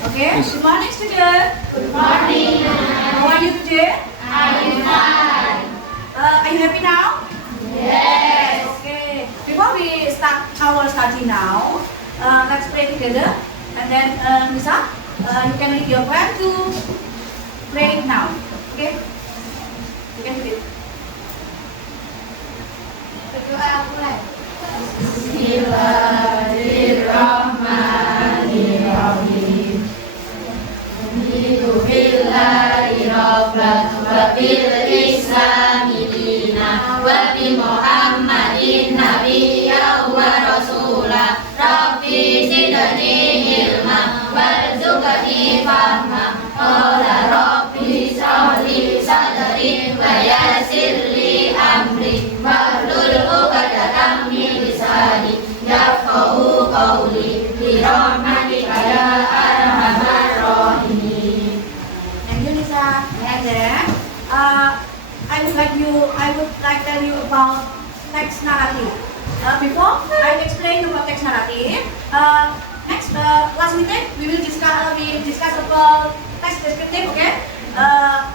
Okay, good morning student. Good morning. How are you today? I'm fine. Are you happy now? Yes. Okay, before we start our study now, let's pray together. And then Lisa, you can read your plan to pray it now. Okay? You can read it. Berdoa mulai. Bismillahirrahmanirrahim. Billahi rabban wa bil islami dina wa bi Muhammadin nabiyyan wa rasula. Rabbi zidni ilma warzuqni fahma. Qala rabbi shrah li sadri wa yassir li amri wahlul 'uqdatam min lisani yafqahu qawli bi rahmatika ya arhamar rahimin. And you, Lisa. And then, I would like tell you about text narrative. Before I explain about text narrative, next last meeting we discuss about text descriptive. Okay,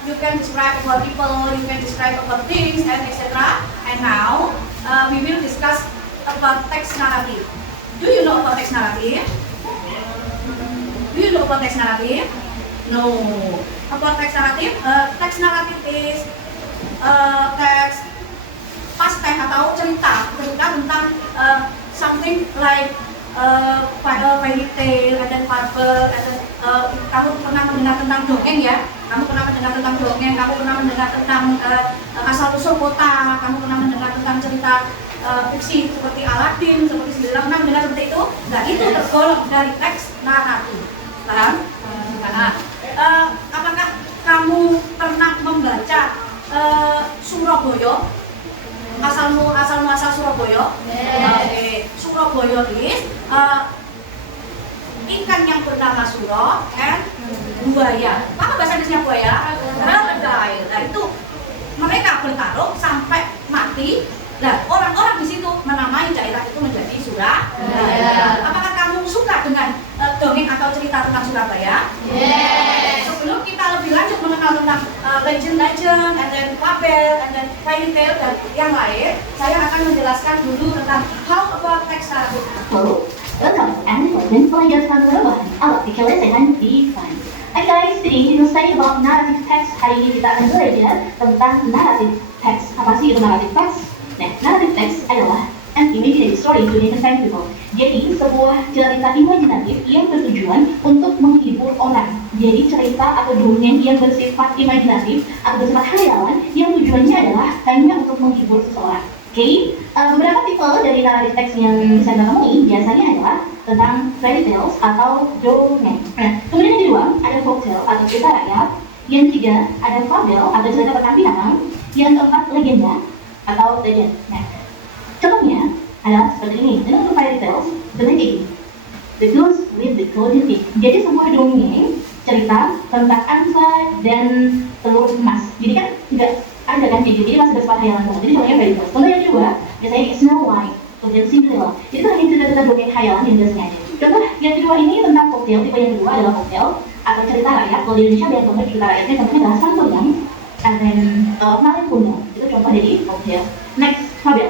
you can describe about people, you can describe about things, and etc. And now we will discuss about text narrative. Do you know about text narrative? Do you know about text narrative? No. About text narrative is text past tense atau cerita tentang something like fairy tale, and then fable, and then kamu pernah mendengar tentang dongeng ya? Kamu pernah mendengar tentang dongeng, kamu pernah mendengar tentang asal usul kota, kamu pernah mendengar tentang cerita fiksi seperti Aladin, seperti Cinderella, pernah mendengar seperti itu? Nah, itu tergolong dari teks naratif. Paham? Apakah kamu pernah membaca Surabaya? Asal Surabaya? Okay. Surabaya is ikan yang bernama suro and buaya. Apa bahasa Inggrisnya buaya? Crocodile. Nah, itu mereka bertarung sampai mati. Nah, orang-orang di situ menamai daerah itu menjadi Surabaya. Apakah kamu suka dengan dongeng atau cerita tentang Surabaya? Yes. Sebelum kita lebih lanjut mengenal tentang legend, and then fable, and then fairy tale dan yang lain, saya akan menjelaskan dulu tentang how about text narrative. Halo, welcome and welcome belajar tentang alat dikelilingan di depan. Hi guys, today we will study about narrative text. Hari ini kita akan belajar tentang narrative text. Apa sih itu narrative text? Nah, narrative text adalah an imaginative story to entertain people. Jadi, sebuah cerita imajinatif yang bertujuan untuk menghibur orang. Jadi, cerita atau dongeng yang bersifat imajinatif atau bersifat hayalan yang tujuannya adalah hanya untuk menghibur seseorang. Oke, beberapa tipe dari narrative text yang bisa kita temui biasanya adalah tentang fairy tales atau dongeng. Nah, kemudian yang kedua ada folktale atau cerita rakyat. Yang ketiga ada fable atau cerita tentang binatang. Yang keempat legenda atau legend. Nah, contohnya adalah seperti ini. Ini untuk fairy tales, the legend, the goose with the golden egg. Jadi sebuah dongeng cerita tentang angsa dan telur emas. Jadi kan tidak ada kan kayak gitu, jadi masih bersifat hayalan banget. Jadi contohnya fairy tales. Contoh yang kedua biasanya Snow White, kemudian Cinderella. Jadi itu hanya cerita-cerita dongeng hayalan yang biasanya ada. Contoh yang kedua ini tentang folktale. Tipe yang kedua adalah folktale atau cerita rakyat. Kalau di Indonesia biar contoh cerita rakyatnya contohnya adalah Sang Kuryang, and then Malin Kundang. Itu contoh dari folktale. Next, fable.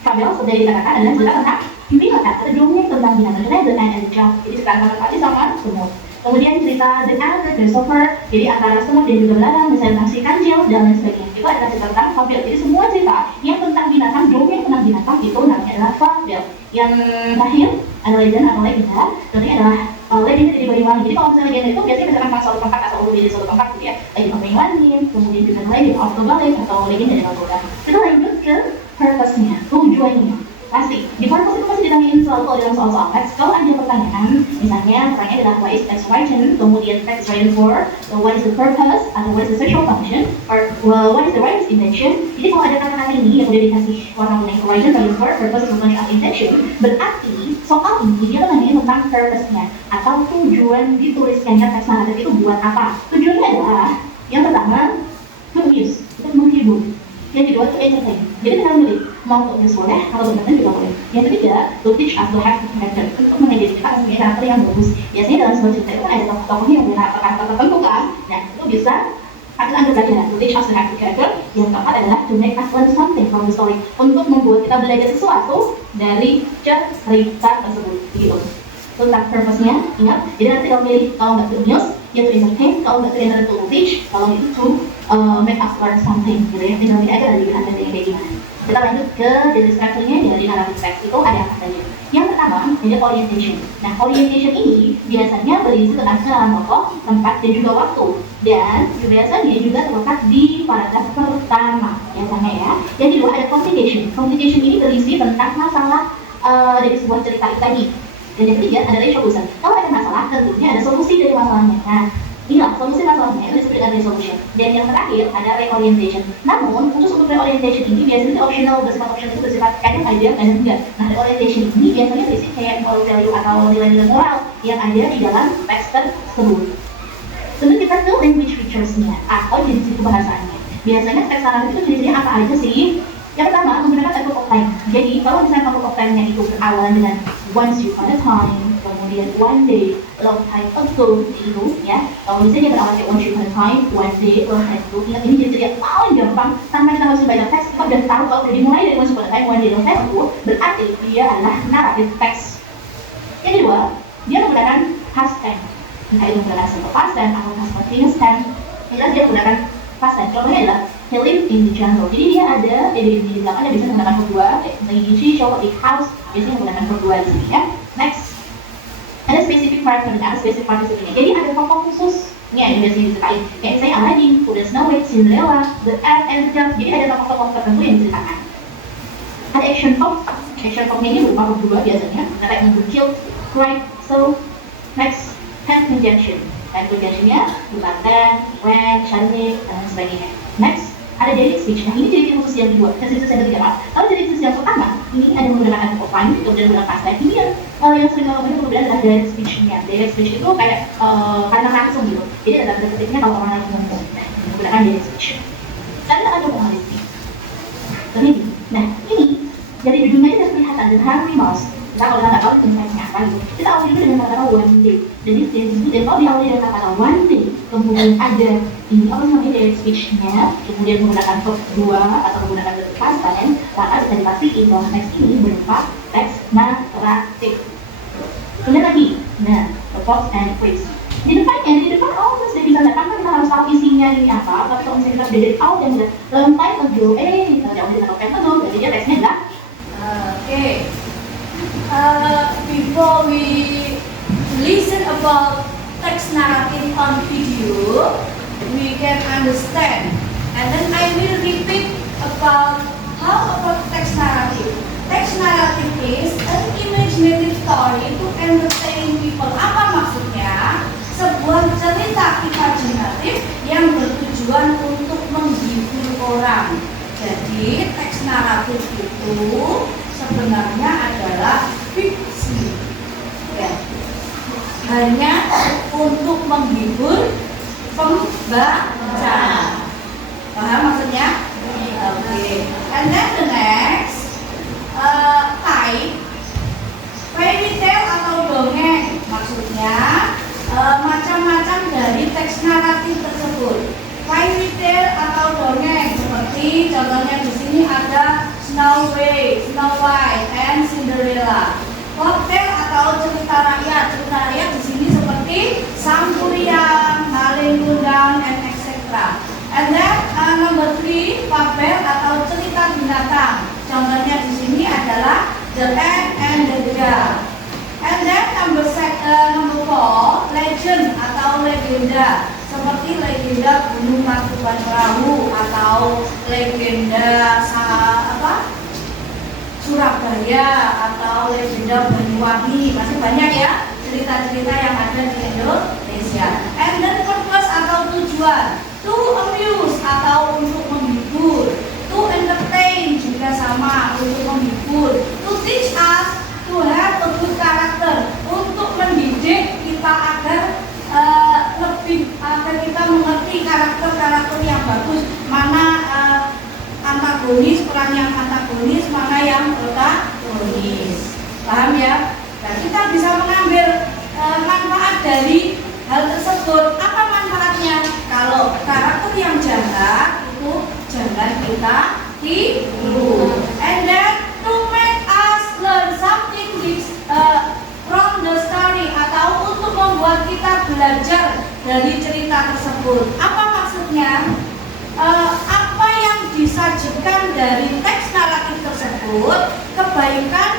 Fable seperti dikatakan adalah cerita tentang binatang atau dongeng tentang binatang. Contohnya The Ant and the Dove. Jadi cerita antara tadi sama semut. Kemudian cerita The Ant and the Grasshopper. Jadi antara semut dan juga belalang, misalnya tentang si kancil dan lain sebagainya. Itu adalah cerita tentang fable. Jadi semua cerita yang tentang binatang, dongeng tentang binatang itu namanya adalah fable. Yang terakhir ada legend atau legenda. Contohnya adalah legenda dari Banyuwangi. Jadi kalau misalnya legenda itu biasanya misalkan tentang suatu tempat atau lebih dari suatu tempat gitu ya. Legend of Banyuwangi, kemudian juga legend of Tobalik atau legenda dari Nagoda. Kita lanjut ke purpose-nya, tujuannya. Pasti, di purpose itu pasti ditanyain selalu dalam soal-soal teks. Kalau ada pertanyaan, misalnya pertanyaan adalah why is text written, kemudian text written for, what is the purpose, atau what is the social function, or what is the writer's intention. Jadi kalau ada kata-kata ini yang udah dikasih warna kuning, written, written for, purpose, function, atau intention, berarti soal ini dia nanyain tentang purpose-nya atau tujuan dituliskannya teks naratif itu buat apa. Tujuannya adalah yang pertama, to amuse, untuk menghibur. Yang kedua itu entertain. Jadi tinggal milih mau untuk news boleh, kalau benar juga boleh. Yang ketiga, to teach us to have method, untuk mengajar kita mempunyai karakter yang bagus. Biasanya dalam sebuah cerita itu kan ada tokoh-tokohnya yang punya karakter tertentu kan. Nah, itu bisa anggap saja to teach us the character. Yang keempat adalah to make us learn something from the story, untuk membuat kita belajar sesuatu dari cerita tersebut, gitu. Tentang purpose-nya, ingat, jadi nanti kalau milih, kalau nggak to amuse, ya to entertain, kalau nggak to entertain to teach, kalau itu to make us learn something, gitu ya. Tinggal milih aja dari bahan yang kayak gimana. Kita lanjut ke dari structure-nya dari narrative text, itu ada apa saja. Yang pertama, ada orientation. Nah, orientation ini biasanya berisi tentang kenalan tokoh, tempat, dan juga waktu. Dan biasanya juga terletak di paragraf pertama, biasanya ya. Yang kedua ada complication. Complication ini berisi tentang masalah dari sebuah cerita tadi. Dan yang ketiga ada resolution. Kalau ada masalah, tentunya ada solusi dari masalahnya. Nah, inilah solusi masalahnya itu disebut dengan resolution. Dan yang terakhir ada reorientation. Namun, khusus untuk reorientation ini biasanya optional, bersifat optional itu bersifat kadang ada, kadang enggak. Nah, reorientation ini biasanya berisi kayak moral value atau nilai-nilai moral yang ada di dalam teks tersebut. Kemudian kita ke language features-nya atau jenis bahasanya. Biasanya teks narratif itu jenisnya apa aja sih? Yang pertama, menggunakan type of time. Jadi, kalau misalnya type of time-nya itu berawal dengan once upon a time, kemudian one day, long time ago, itu ya. Kalau misalnya berawal dari once upon a time, one day, long time ago, ingat ini jadi yang paling gampang. Tanpa kita harus baca teks, kita udah tahu kalau udah dimulai dari once upon a time, one day, long time ago, berarti dia adalah narrative text. Yang kedua, dia menggunakan past tense. Entah itu menggunakan simple past tense atau past continuous tense. Jelas dia menggunakan past tense. Contohnya adalah he lived in the jungle. Jadi dia ada di belakangnya bisa menggunakan verb 2. Misalnya she showed the house, biasanya menggunakan verb 2 di sini ya. Next, ada specific participle, ada specific participle. Jadi ada tokoh khususnya yang biasanya diceritain. Kayak misalnya Aladdin, Kuda Snow White, Cinderella, the elf and the dove. Jadi ada tokoh-tokoh tertentu yang diceritakan. Ada action verb. Action verbnya ini berupa verb 2 biasanya. Kayak kill, cry, so. Next, tense conjunction. Tense conjunctionnya berupa then, when, suddenly, dan sebagainya. Next, ada direct speech. Nah, ini direct khusus yang kedua. Direct khusus yang ketiga, Pak. Kalau direct khusus yang pertama, ini ada menggunakan artikel fine, kemudian menggunakan past tense. Ini yang sering kalau kemudian adalah direct speech-nya. Direct speech itu kayak karena langsung gitu. Jadi ada tanda ketiknya kalau orang lagi ngomong. Nah, menggunakan direct speech. Lalu ada formalistic. Nah, ini dari judulnya itu kelihatan dan Harry Mouse. Nah, kalau kita nggak tahu konsepnya apa gitu, kita awali dulu dengan kata-kata one day. Jadi disebut dan kalau diawali dengan kata one day, kemudian ada ini apa namanya direct speech-nya, kemudian menggunakan verb 2 atau menggunakan verb past tense, maka bisa dipastikan bahwa teks ini berupa teks naratif. Kemudian lagi, nah, verb and phrase. Di depan sudah bisa lihat kan kita harus tahu isinya ini apa, tapi kalau misalnya kita udah dari awal dan udah long time ago, kita udah dengan long time ago, jadi dia teksnya enggak. Okay. Before we listen about text narrative on video, we can understand. And then I will repeat about how about text narrative. Text narrative is an imaginative story to entertain people. Apa maksudnya? Sebuah cerita imajinatif yang bertujuan untuk menghibur orang. Jadi teks naratif itu sebenarnya adalah fiksi, ya. Hanya untuk menghibur pembaca. Paham maksudnya? Oke. And then the next type, fairy tale atau dongeng. Maksudnya macam-macam dari teks naratif tersebut. Fairy tale atau dongeng seperti contohnya di sini ada Snow White, and Cinderella. Folktale atau cerita rakyat. Cerita rakyat di sini seperti Sang Kuryang, Malin Kundang, and etc. And then number 3, fabel atau cerita binatang. Contohnya di sini adalah The Ant and the Dog. And then number 4, legend atau legenda. Seperti legenda Gunung Tangkuban Perahu atau legenda Surabaya atau legenda Banyuwangi. Masih banyak ya cerita-cerita yang ada di Indonesia. And then purpose atau tujuan, to amuse atau untuk menghibur, to entertain juga sama, untuk menghibur, to teach us, to have a good character, untuk mendidik kita agar agar kita mengerti karakter-karakter yang bagus, mana antagonis, peran yang antagonis, mana yang protagonis. Paham ya? Nah, kita bisa mengambil belajar dari cerita tersebut. Apa maksudnya? Apa yang disajikan dari teks naratif tersebut, kebaikan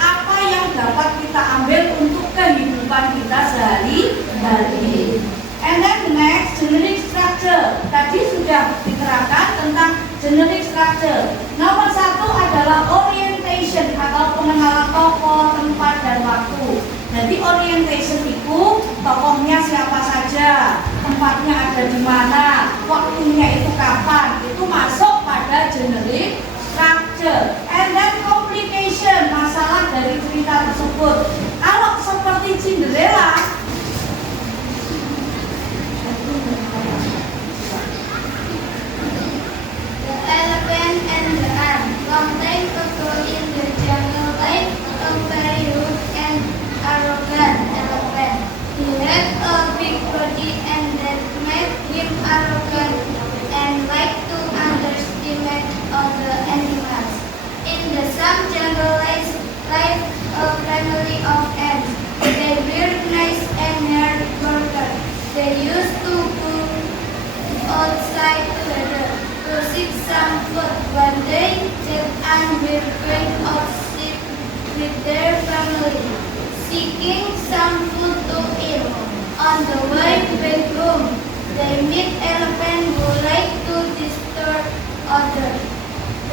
apa yang dapat kita ambil untuk kehidupan kita sehari-hari. And then the next, generic structure. Tadi sudah diterangkan tentang generic structure. Nomor 1 adalah orientation atau pengenalan tokoh, tempat, dan waktu. Jadi orientation itu tokohnya siapa saja, tempatnya ada di mana, waktunya itu kapan, itu masuk pada generic structure. And then complication, masalah dari cerita tersebut. Kalau seperti Cinderella, The elephant and the ant. Long time ago in the jungle lived a very rude and arrogant elephant. He had a big body and that made him arrogant and liked to underestimate other animals. In the some jungle lived a family of ants. They were nice and hard workers. They used to go outside together to seek some food. One day, Jack and were going out with their family, seeking some food to eat. On the way back home, they meet elephant who like to disturb others.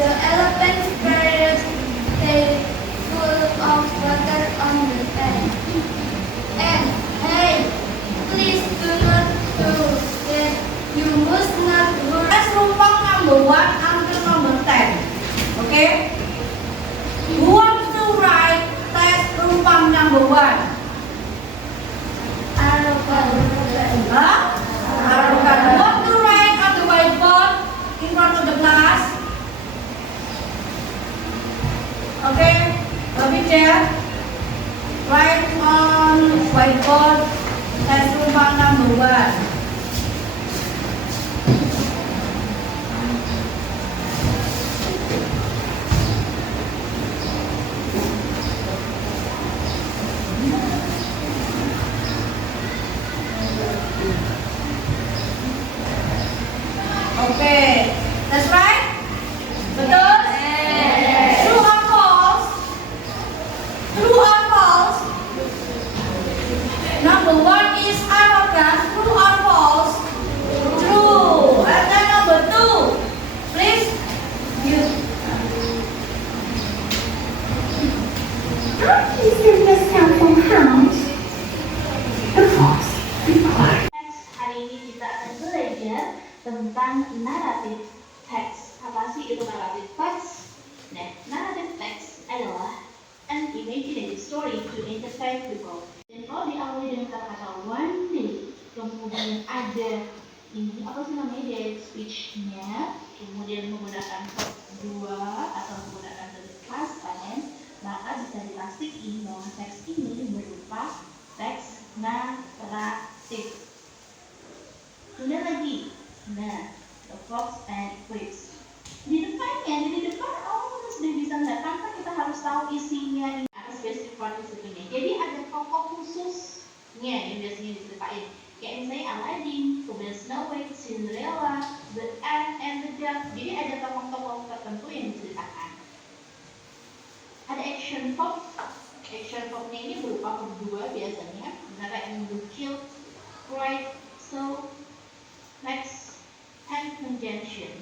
The elephant's parents they full of water on the tank. And hey, please do not do that. You must not hurt. tes rumpang number 1 until number 10. Okay? Who wants to write tes rumpang number 1? Huh? Arrogant. Want to write on the whiteboard in front of the class? Okay? Babi there. Write on whiteboard tes rumpang number 1. Okay, that's right. Betul? True or false? True or false? Number 1 is arrogant. True or false? True. And then number 2, please. How is your discount from Hound? Of course, Teks hari ini kita akan belajar tentang naratif teks. Apa sih itu naratif teks? Nah, naratif teks adalah an imaginative story to entertain people. Dan kalau diawali dengan kata-kata one day, kemudian ada ini apa sih namanya dari speech-nya, kemudian menggunakan verb 2 atau menggunakan the past tense, maka bisa dipastikan bahwa teks ini berupa teks naratif. Kemudian lagi, nah, the fox and quiz. Di depan awalnya sudah bisa nggak tanpa kita harus tahu isinya ini ada spesifik partisipannya. Jadi ada tokoh khususnya yang biasanya diceritain. Kayak misalnya Aladdin, kemudian Snow White, Cinderella, the Ant and the Duck. Jadi ada tokoh-tokoh tertentu yang diceritakan. Ada action verb. Action verbnya ini berupa verb 2 biasanya. Misalnya in the kill, cried, so. Next, hand conjunction.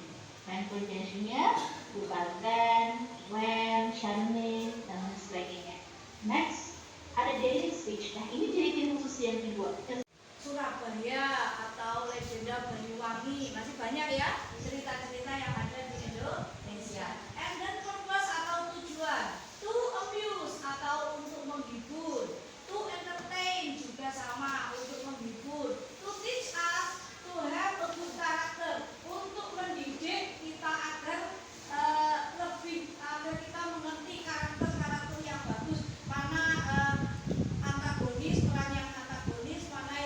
Hand conjunctionnya berupa then, when, suddenly, dan lain sebagainya. Next, ada daily speech. Nah, ini ciri khusus yang kedua. Surabaya atau legenda Banyuwangi, masih banyak ya cerita-cerita yang ada di Indonesia. And then purpose atau tujuan, to amuse atau untuk menghibur, to entertain juga sama untuk menghibur, to teach us, to have a good character, untuk mendidik kita agar kita mengerti karakter yang bagus, mana antagonis, peran yang antagonis, mana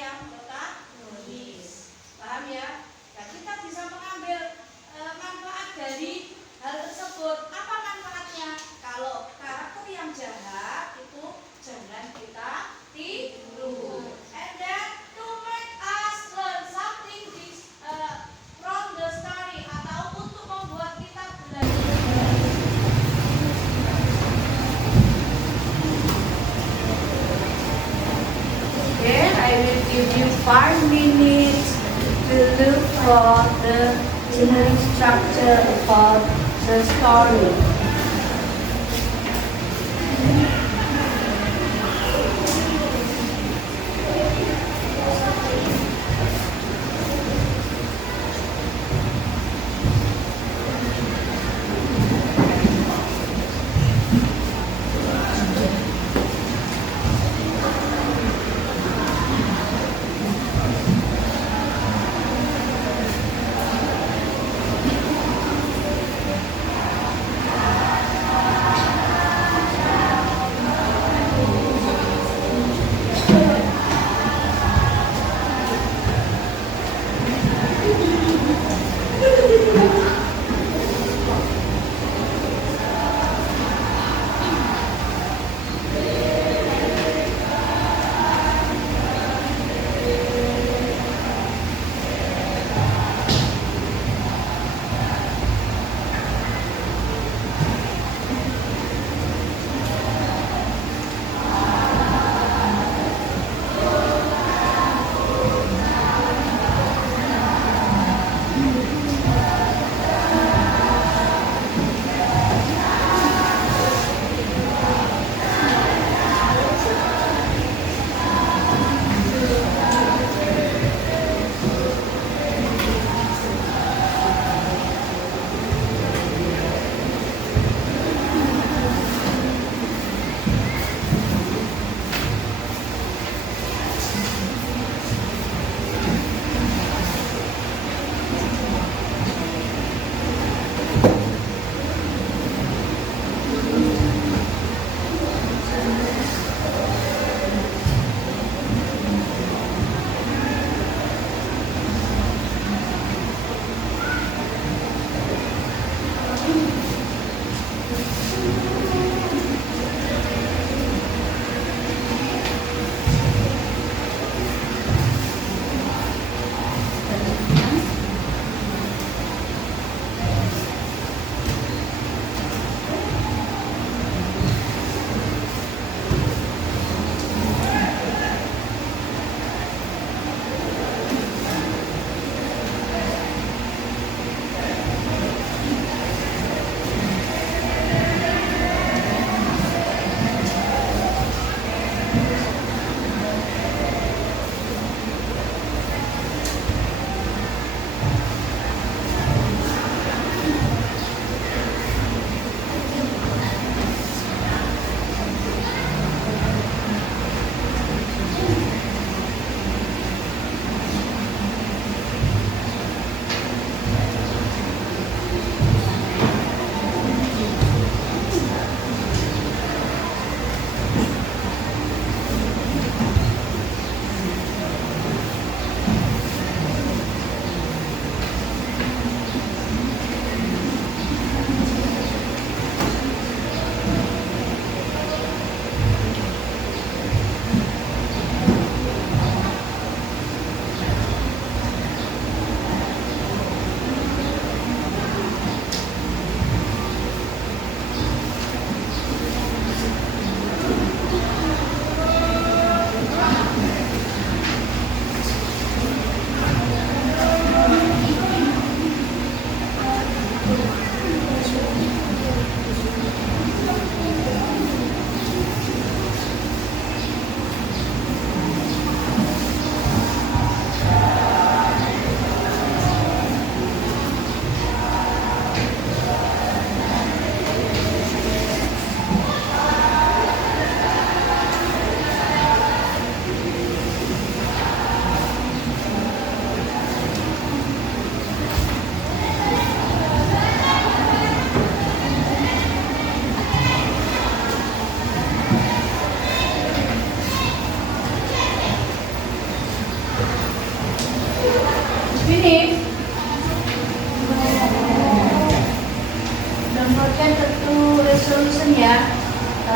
give you 5 minutes to look for the generic structure for the story.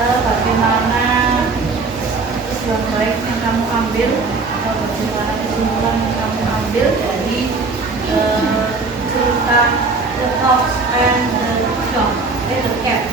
bagaimana yang baik yang kamu ambil atau bagaimana kesimpulan yang kamu ambil dari cerita The Fox and the Cat.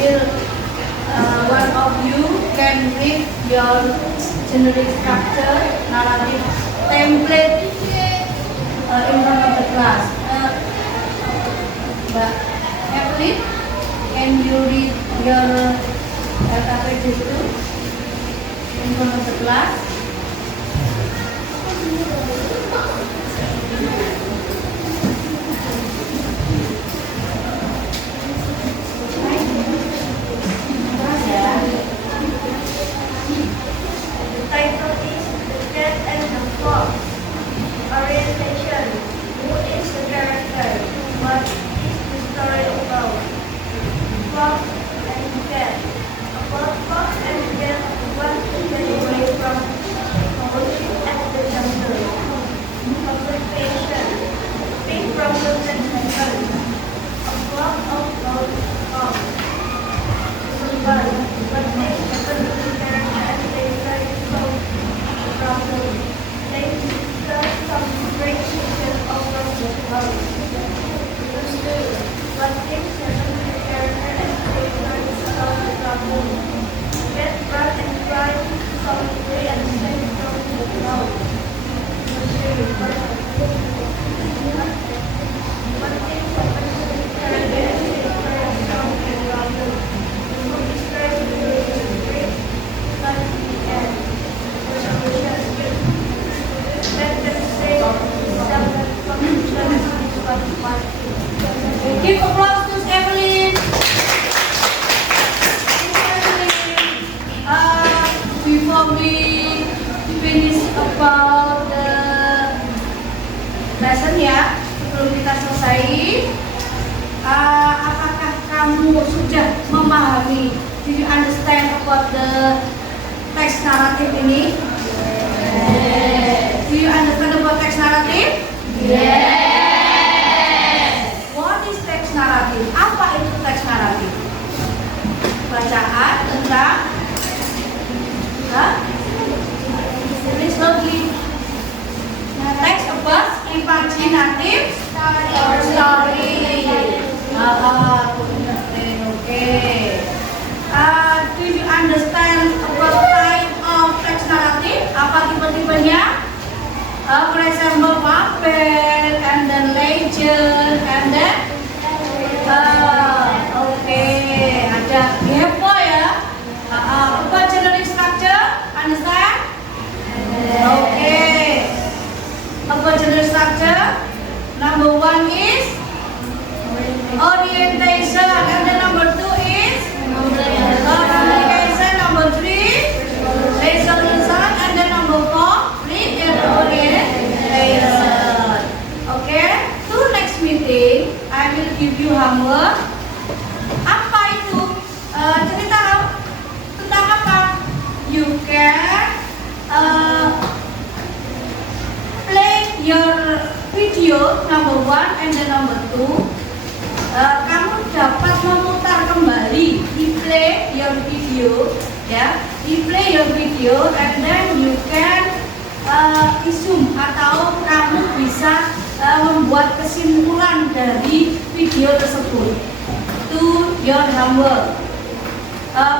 will one of you can read your generic structure narrative template in front of the class. Mbak Evelyn, can you read your LKPD itu in front of the class? Title is The Cat and the Fox. Orientation. Who is the character? What is the story about? Fox and cat. About fox and cat want to get away from ownership at the jungle. Conversation. Big problems and happen. A flock of fox. Survive. But they happen to the character and they try to solve the problem. They discuss some great pictures of the world. What things happen to the character and they try to solve the problem. Get run and try to solve the way and save from the world. What things happen to the character and they try to solve the problem. Describe the great but the end. Let them say Give applause to Evelyn. Before we finish about the lesson ya, sebelum kita selesai, apakah kamu sudah memahami? Do you understand about the text narrative ini? Do you understand about text narrative? What is text narrative? Apa itu text narrative? Bacaan tentang text about imaginative story. Okay. Do you understand about type of text narrative? Apa tipe-tipenya? For example, fable, and then legend, and then okay, ada gepo ya. Apa generic structure? Understand? Okay. Apa generic structure? Number 1 is orientation, and then number 2 is communication, number 3 resolution, and then number 4 orientation. Okay, to next meeting I will give you homework. Apa itu? Cerita tentang apa? You can play your video number 1 and then number 2. Kamu dapat memutar kembali, play your video, ya, play your video, and then you can assume atau kamu bisa membuat kesimpulan dari video tersebut. To your homework,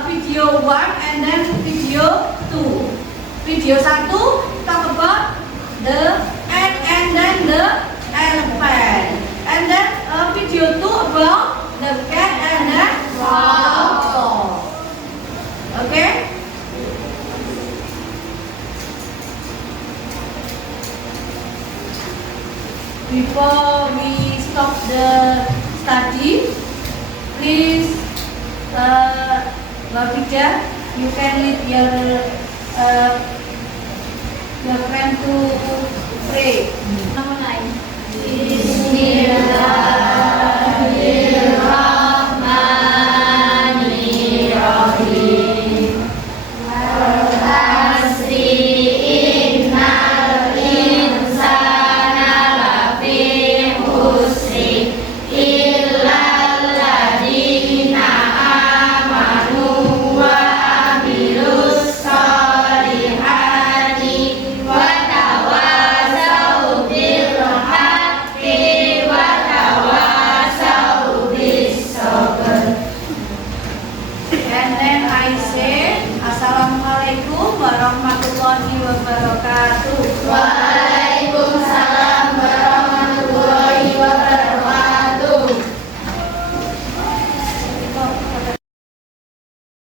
video 1 and then video 2. Video 1 talk about the ant and then the elephant, and then video 2 about the cat and the fox. Okay? Before we stop the study, please, Mbak Pija, you can lead your friend to pray. Number 9. I say Assalamualaikum warahmatullahi wabarakatuh.